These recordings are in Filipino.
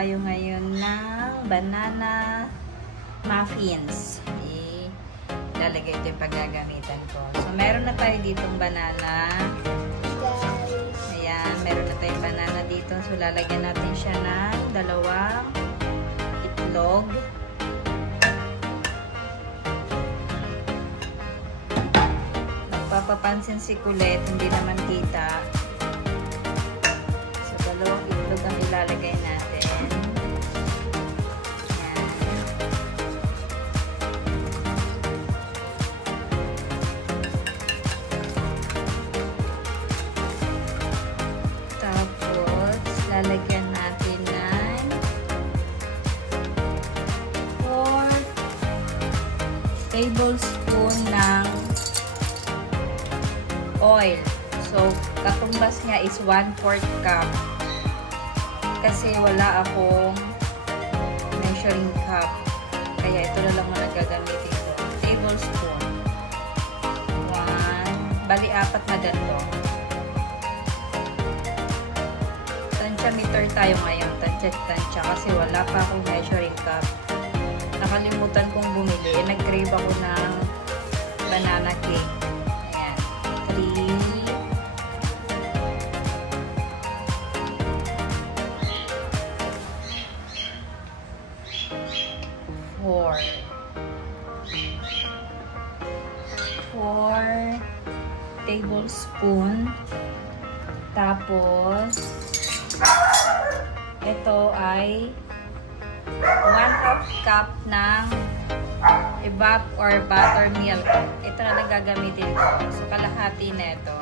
tayo ngayon ng banana muffins. Lalagay ito yung paggagamitan ko. So, meron na tayo ditong banana. Ayan, meron na tayong banana dito. So, lalagyan natin siya ng 2 itlog. Nagpapapansin si Colette, hindi naman kita. So, 2 itlog ang ilalagay natin. Lalagyan natin ng 4 tablespoon ng oil. So, katumbas niya is 1/4 cup. Kasi wala akong measuring cup. Kaya ito na lang muna gagamitin ko. Tablespoon. 1. Bali, 4 na dito. Meter tayo ngayon, tansya kasi wala pa akong measuring cup. Nakalimutan kong bumili. Nag-crave ako ng banana cake. Ayan. 4 tablespoon. Tapos ito ay 1/2 cup ng evap or buttermilk. Ito na lang gagamitin ko. So, kalahati na ito.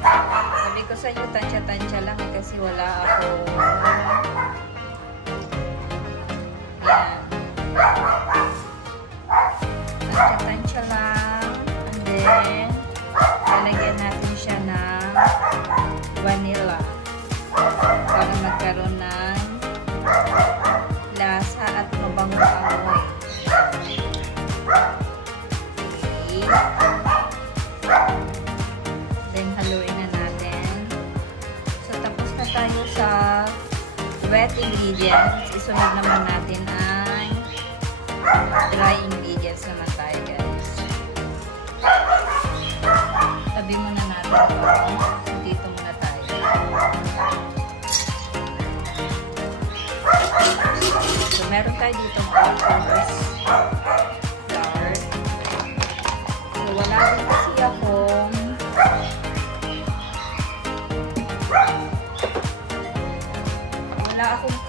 Sabi ko sa inyo, tansya-tansya lang kasi wala ako. Yan. Tansya-tansya lang. And then, lalagyan natin siya ng vanilla. Para magkaroon ng lasa at mabangong amoy. Okay. Then, haluin na natin. So, tapos na tayo sa wet ingredients. Isunod naman natin ang dry ingredients naman tayo, guys. Tabi muna natin ito. Dito muna tayo. So, meron tayo dito all-purpose flour. So, wala rin kasi akong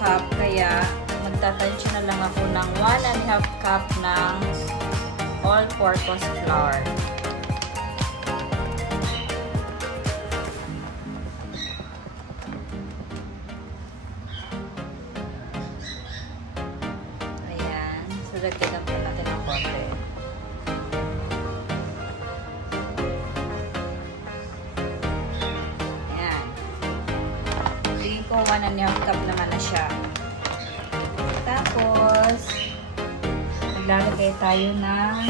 cup, kaya magtatansya na lang ako ng 1.5 cup ng all-purpose flour. Dagdagan pa natin ng konti. Ayan. Tingin ko 1.5 cup naman na siya. Tapos, maglalagay tayo ng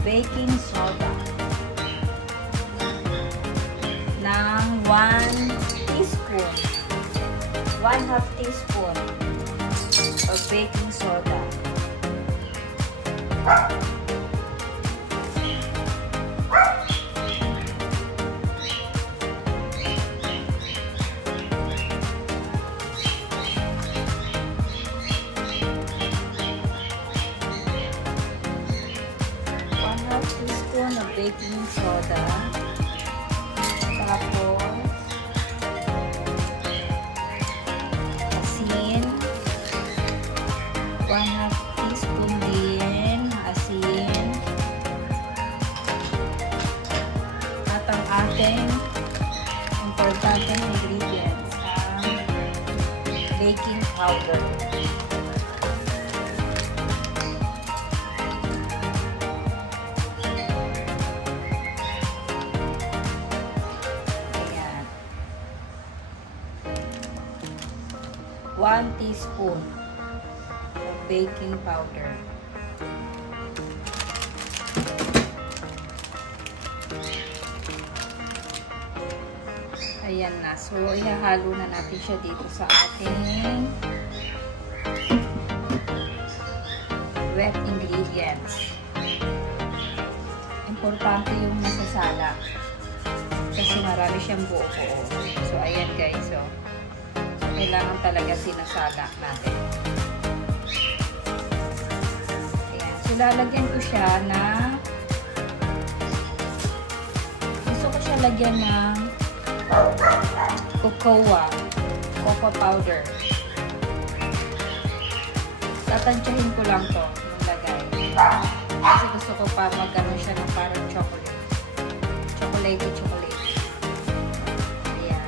baking soda ng 1 teaspoon. 1/2 teaspoon of baking soda. 1/2 teaspoon of baking soda. Tapos asin. 1/2 teaspoon din asin. At ang ating importanteng ingredients, ang baking powder. Ayan. 1 teaspoon of baking powder. Ayan na. So, ihahalo na natin siya dito sa ating wet ingredients. Importante yung masasala. Kasi marami siyang buo. So, ayan guys. So, kailangan talaga sinasala natin. Ayan. So, lalagyan ko siya ng gusto ko siya lagyan ng cocoa powder. Tatansyahin ko lang to nilagay. Kasi gusto ko pa magkaroon siya ng parang chocolate. Chocolate. Ayan.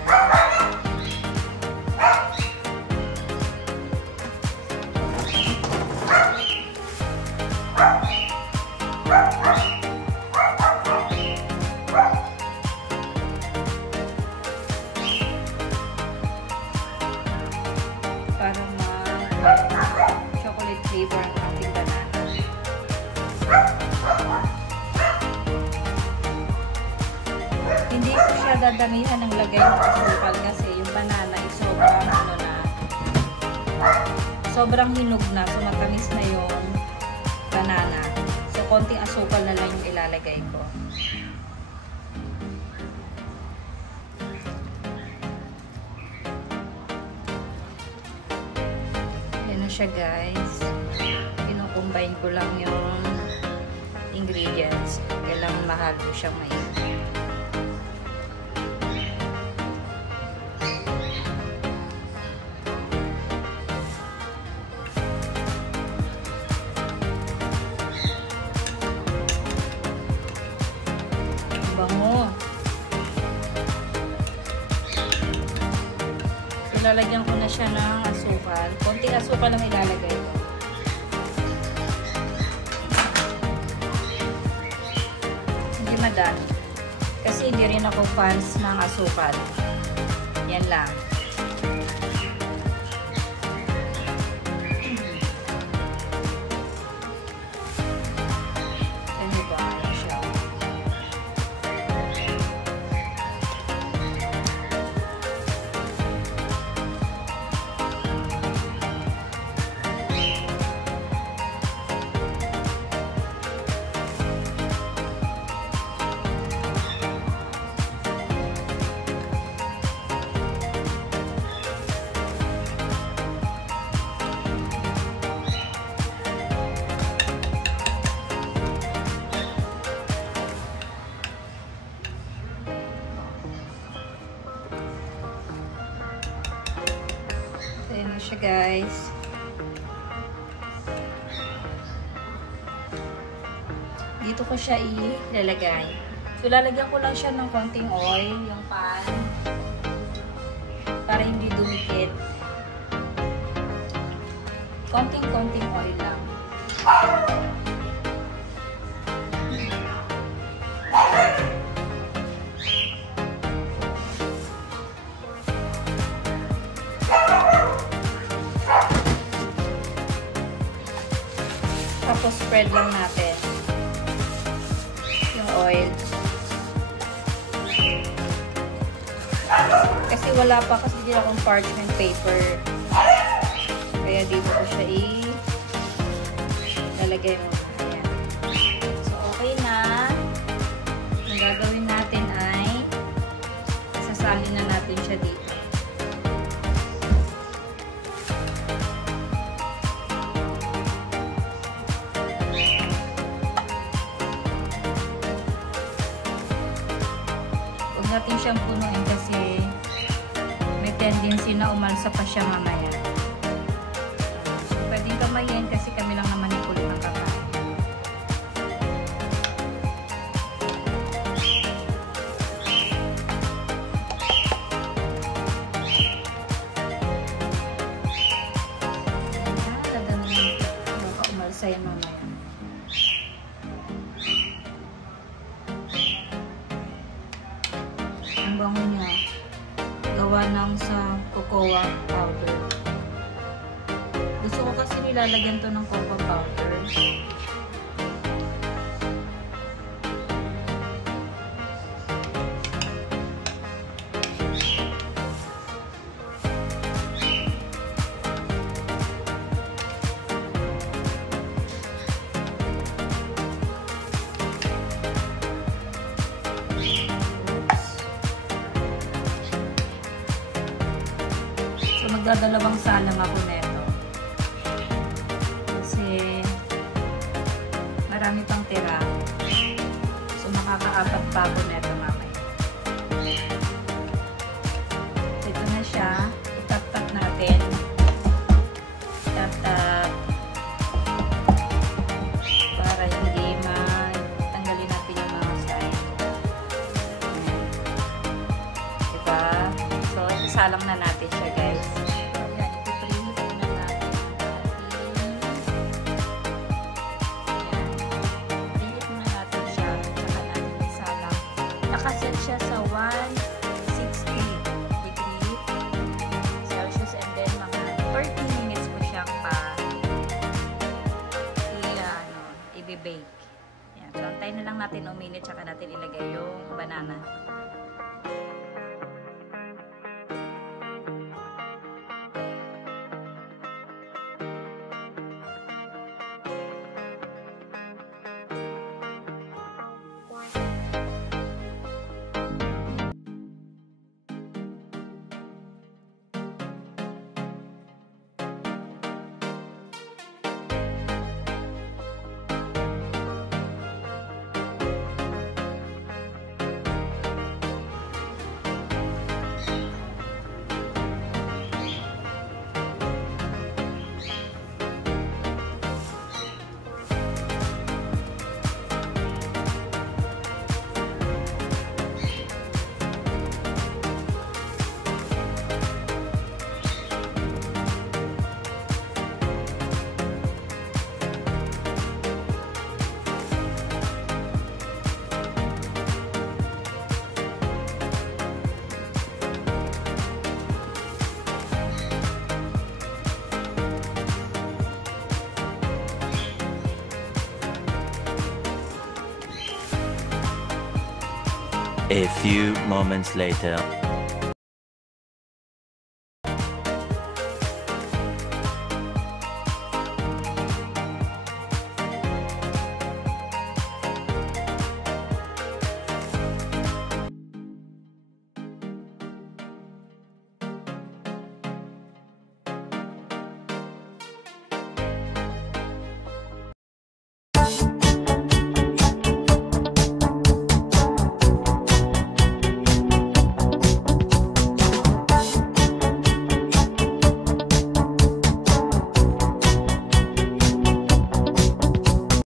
Para chocolate flavor ang ating banana. Hindi ko siya dadamihan ng lagay ng asukal kasi yung banana ay sobrang hinog na, so matamis na yung banana. So konting asukal na lang yung ilalagay ko. Ayan na siya guys. Ino-combine ko lang yung ingredients. Kailangan mahalo siyang mainit. Bango. Ilalagyan ko na siya ng asukal. Konting asukal lang ilalagay ko. Hindi madami. Kasi hindi rin ako fans ng asukal. Yan lang. Ayan na siya guys. Dito ko siya ilalagay. So lalagyan ko lang siya ng konting oil, yung pan, para hindi dumikit. Konting oil lang. Tapos spread lang natin yung oil. Kasi wala pa, kasi hindi akong parchment paper. Kaya dito ko siya ilalagay mo. Ayan. So okay na. Ang gagawin natin ay sasalin na natin siya dito. Natin siyang punuin kasi may tendency na umalsa pa siya mamaya. So, pwedeng kamayin kasi kami lang naman yung kulit ng kakain. Lagyan natin. Baka umalsa yan mamaya. Bango niya, gawa ng sa cocoa powder. Gusto ko kasi nilalagyan to ng cocoa powder. magdadalawang salang ako neto. Kasi marami pang tira. So makakaapat pa ako neto mamaya. Ito na siya. Itap-tap natin. Tap-tap. Para hindi tanggalin natin yung mga side. Diba? So, isalang na natin siya, guys. Ayan, ito-preheat na natin. Ayan. Preheat na natin siya. Saka natin isalang. Nakaset siya sa 160 degree Celsius and then mga 30 minutes po siyang i-bake. Ayan. So, antayin na lang natin 1 minute saka natin ilagay yung banana. A few moments later.